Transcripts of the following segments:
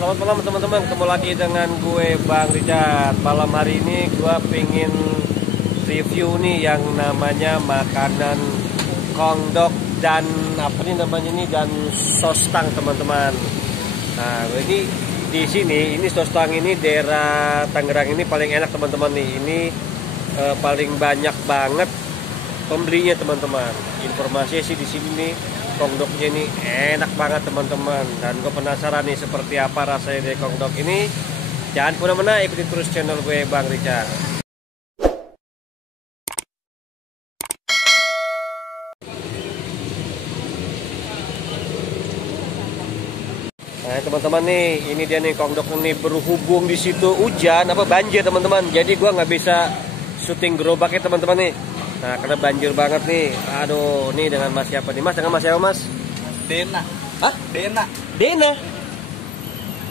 Selamat malam teman-teman, ketemu lagi dengan gue Bang Richard. Malam hari ini gue pengen review nih yang namanya makanan kongdok dan apa nih namanya nih, dan sostang teman-teman. Nah ini di sini, ini sostang ini daerah Tangerang ini paling enak teman-teman nih. Ini paling banyak banget pembelinya teman-teman. Informasinya sih di sini nih, kongdoknya ini enak banget teman-teman, dan gue penasaran nih seperti apa rasanya dari kongdok ini. Jangan kemana-mana, ikuti terus channel gue Bang Richard. Nah teman-teman nih, ini dia nih kongdok ini. Berhubung di situ hujan apa banjir teman-teman, jadi gue nggak bisa syuting gerobaknya teman-teman nih. Nah karena banjir banget nih, aduh, nih dengan Mas siapa nih Mas? Dengan Mas siapa Mas? Dena. Hah? Dena. Dena?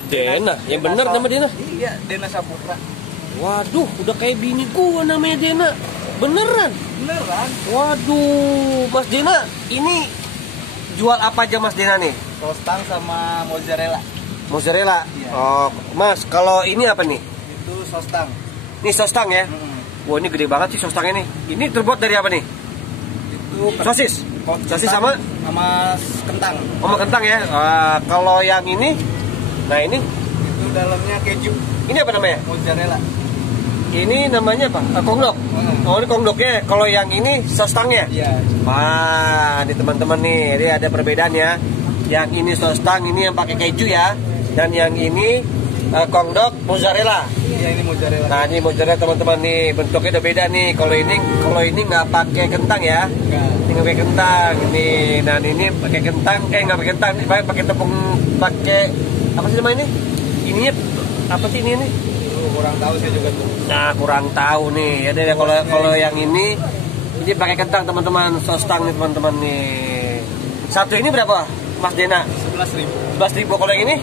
Dena? Yang bener nama Dena? Iya, Dena Saputra. Waduh, udah kayak bini gua namanya Dena. Beneran? Beneran. Waduh, Mas Dena, ini jual apa aja Mas Dena nih? Sostang sama mozzarella. Mozzarella? Iya. Oh, Mas, kalau ini apa nih? Itu sostang. Ini sostang ya? Wah, ini gede banget sih sostangnya nih. Ini terbuat dari apa nih? Itu Sosis? Sosis sama kentang. sama kentang ya? Kalau yang ini, nah ini Itu dalamnya keju. ini apa namanya? Mozzarella. Ini namanya apa? Kongdok. Oh, ini kongdoknya. Kalau yang ini sostangnya. Iya. Wah, ini teman-teman nih, ini ada perbedaan ya. Yang ini sostang, ini yang pakai keju ya. Dan yang ini kongdok mozzarella. Iya, ini mozzarella. Nah, ini mozzarella teman-teman nih, bentuknya udah beda nih. Kalau ini nggak pakai kentang ya. Enggak. Ini nggak pakai kentang. Ini, nah ini pakai kentang. Nggak pakai kentang, pakai tepung, pakai apa sih namanya ini? Ininya apa sih ini? Kurang tahu saya juga tuh. Nah, kurang tahu nih. Ada yang kalau yang ini pakai kentang teman-teman, sostang nih teman-teman nih. Satu ini berapa, Mas Dena? 11.000. 11.000. Kalau yang ini?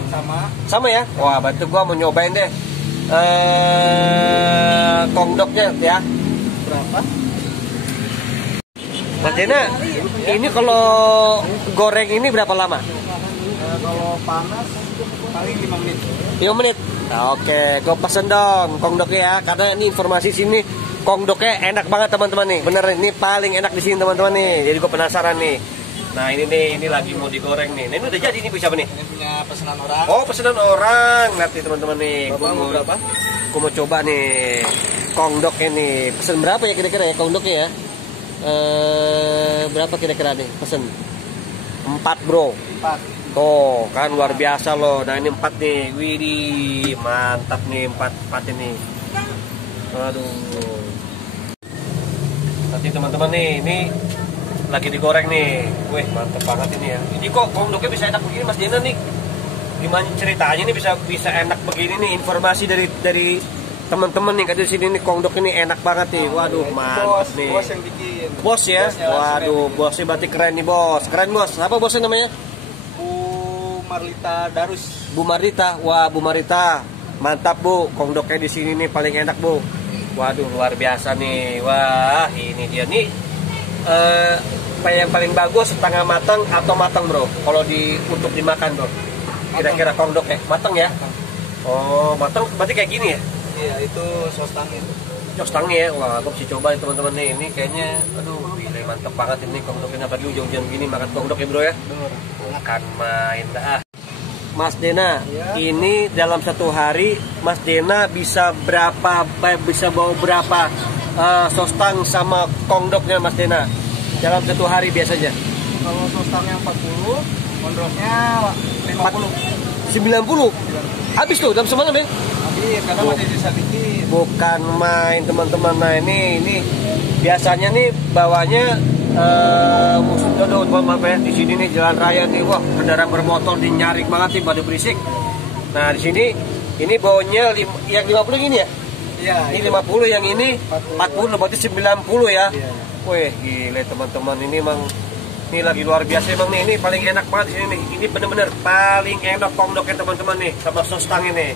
Sama ya? Wah, berarti gua mau nyobain deh. Kongdoknya ya. Berapa? Mas Dena, ini kalau goreng ini berapa lama? Kalau panas paling 5 menit. 5 menit. Nah, oke, gue pesen dong kongdoknya ya, karena ini informasi sini kongdoknya enak banget teman-teman nih. Bener, ini paling enak di sini teman-teman nih. Jadi gue penasaran nih. Nah ini nih, ini lagi mau digoreng nih. Nah ini udah jadi, ini bisa apa nih? Ini punya pesanan orang. Oh, pesanan orang. Lihat nih teman-teman nih. Berapa? Gue mau coba nih kongdoknya nih. Pesen berapa ya kira-kira ya kongdoknya ya? Berapa kira-kira nih pesen? 4 bro. 4. Tuh kan luar biasa loh. Nah ini 4 nih. Widih, mantap nih 4 ini. Aduh. Nanti teman-teman nih, ini lagi digoreng nih. Wih, mantap banget ini ya. Ini kok kongdoknya bisa enak begini Mas Dena nih? Gimana ceritanya nih bisa enak begini nih? Informasi dari teman-teman nih katanya sini nih kongdok ini enak banget nih. Waduh, mantap nih. Bos yang bikin. Bos ya? Waduh, bosnya berarti keren nih bos. Keren bos. Apa bosnya namanya? Bu Marlita Darus. Bu Marlita. Wah, Bu Marlita. Mantap Bu, kongdoknya di sini nih paling enak Bu. Waduh, luar biasa nih. Wah, ini dia nih. Yang paling bagus setengah matang atau matang bro? Kalau untuk dimakan bro, kira-kira kongdoknya matang ya? Oh, matang berarti kayak gini ya? Iya, itu sostangnya. Sostangnya ya? Wah, aku bisa coba teman-teman nih. Ini kayaknya, aduh, gila, mantep banget ini kongdoknya. Apalagi hujan-hujan gini makan kongdok ya bro ya? Bukan main dah. Mas Dena, ya. Ini dalam satu hari Mas Dena bisa bawa berapa sostang sama kongdoknya Mas Dena? Dalam satu hari biasanya? Kalau sostangnya 40, kongdoknya 50. 90? Habis tuh dalam semalam ya? Habis, karena masih bisa dikit. Bukan main teman-teman. Nah ini biasanya nih bawanya aduh maaf ya, di sini nih jalan raya nih, wah kendaraan bermotor dinyaring banget nih, pada berisik. Nah di sini ini bawanya yang 50 ini ya? Iya. Ini 50, yang ini 40, berarti 90 ya? Iya. Wih gile teman-teman, ini emang ini lagi luar biasa emang nih. Ini paling enak banget di sini nih. Ini bener-bener paling enak kongdoknya teman-teman nih, sama sostang ini.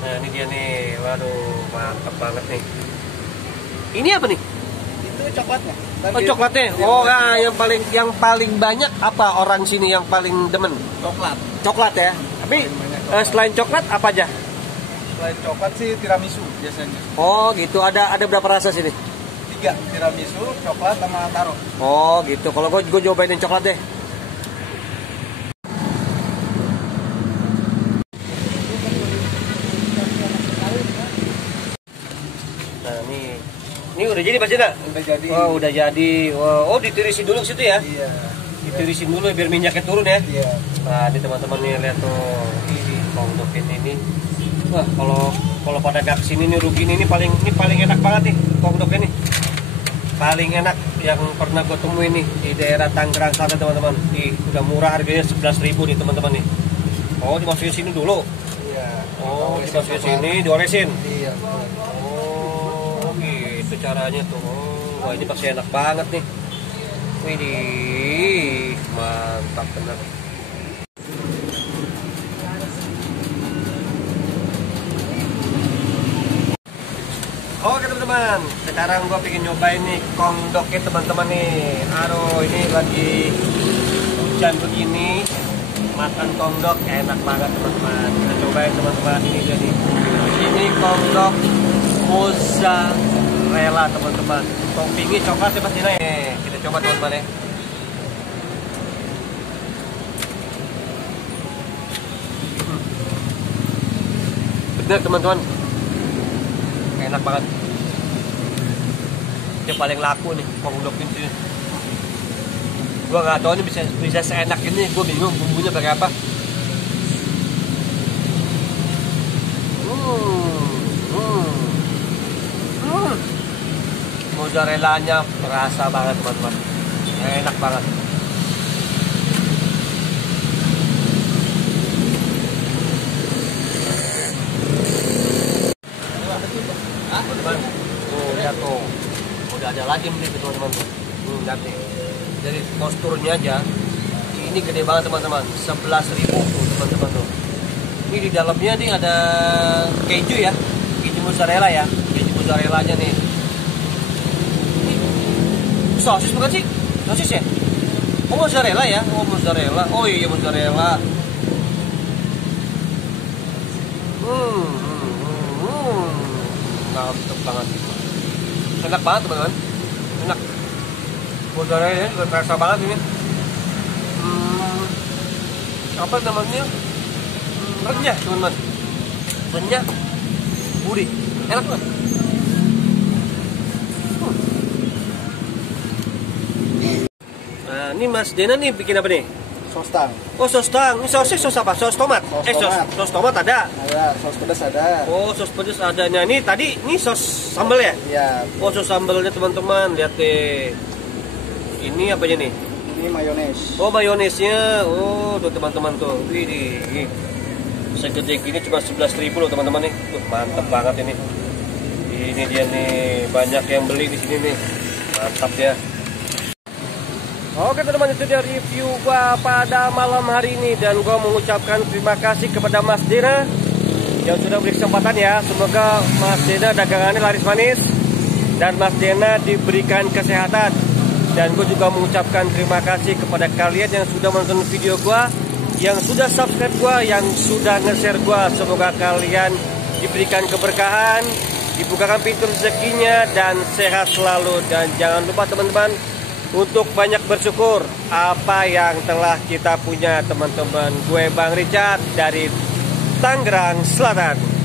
Nah ini dia nih, waduh mantap banget nih. Ini apa nih? Itu coklatnya. Oh coklatnya. Oh nah, yang paling banyak apa orang sini yang paling demen? Coklat. Coklat ya. Tapi Selain coklat apa aja? Selain coklat sih tiramisu biasanya. Oh gitu, ada berapa rasa sini? 3, tiramisu, coklat sama taro. Oh gitu, kalau gue cobain yang coklat deh. Nah ini udah jadi Mas Dina? Udah jadi. Oh udah jadi. Oh ditirisin dulu ke situ ya? Iya. Ditirisin dulu biar minyaknya turun ya? Iya. Nah ini teman-teman nih lihat tuh, ini kongdokin ini. Wah kalau pada gak kesini nih rugi ini paling enak banget nih kongdoknya nih. Paling enak yang pernah gue temuin nih di daerah Tangerang Selatan teman-teman. Udah murah harganya 11.000 nih teman-teman nih. Oh dimasukin sini dulu. Iya. Oh dimasukin sini dioresin. Iya. Oh gitu caranya tuh. Wah ini pasti enak banget nih. Widih mantap bener. Oke teman-teman, sekarang gue pengen nyobain nih kongdoknya teman-teman nih. Aduh ini lagi hujan begini, makan kongdok enak banget teman-teman. Kita cobain teman-teman, ini dia nih. Ini kongdok mozzarella teman-teman. Toppingnya coklat ya Mas Dina ya. Kita coba teman-teman ya. Bener teman-teman, enak banget. Yang paling laku nih kongdok ini. Gua nggak tahu ini bisa seenak ini. Gue bingung bumbunya pakai apa. Mozzarellanya terasa banget teman-teman. Enak banget. Teman-teman, tuh lihat tuh, udah ada lagi nih teman-teman. Lihat nih, dari posturnya aja, ini gede banget teman-teman, 11.000 tuh teman-teman tuh. Ini di dalamnya nih ada keju ya, keju mozzarella ya, keju mozzarellanya nih. Ini sosis bukan sih? Sosis ya? Oh mozzarella ya, oh mozzarella, oh iya mozzarella. Mantap banget, enak banget teman-teman, enak. Mozzarella juga terasa banget ini. Apa namanya? Renyah teman-teman, renyah, gurih, enak banget. Nah ini Mas Dena nih bikin apa nih? Sos tang. Oh sos tang, ini sosnya sos apa? Sos tomat? Sos tomat ada? Ada, sos pedas ada. Oh sos pedas ada. Nah ini tadi, ini sos sambal ya? Iya. Oh sos sambalnya teman-teman, lihat deh. Ini apanya nih? Ini mayones. Oh mayonesnya, oh tuh teman-teman tuh, widih, segede gini cuma 11.000 loh teman-teman nih, tuh mantap banget ini. Ini dia nih, banyak yang beli di sini nih, mantap ya. Oke teman-teman, itu dia review gua pada malam hari ini dan gua mengucapkan terima kasih kepada Mas Dena yang sudah beri kesempatan ya. Semoga Mas Dena dagangannya laris manis dan Mas Dena diberikan kesehatan. Dan gue juga mengucapkan terima kasih kepada kalian yang sudah menonton video gue, yang sudah subscribe gue, yang sudah nge-share gue. Semoga kalian diberikan keberkahan, dibukakan pintu rezekinya, dan sehat selalu. Dan jangan lupa teman-teman untuk banyak bersyukur apa yang telah kita punya teman-teman. Gue Bang Richard dari Tangerang Selatan.